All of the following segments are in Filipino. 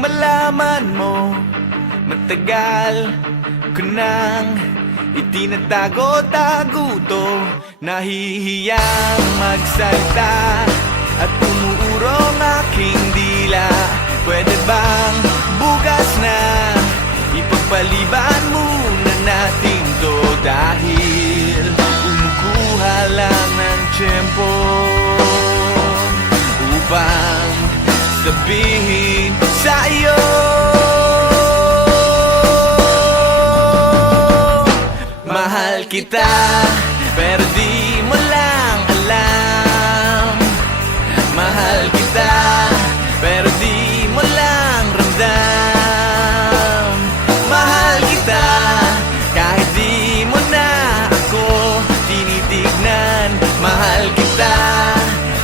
malaman mo, matagal ko nang itinatago-tago to. Nahihiyang magsalita at umuurong aking dila. Pwede bang bukas na ipagpaliban muna natin to, dahil kumukuha lang ng tiyempo upang sabihin sa iyo mahal kita, pero di mo lang alam. Mahal kita, pero di mo lang ramdam. Mahal kita, kahit di mo na ako tinitignan. Mahal kita,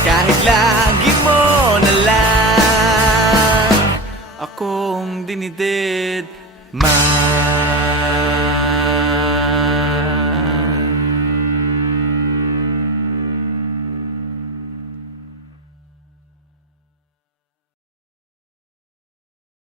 kahit lagi mo na lang akong dinidid.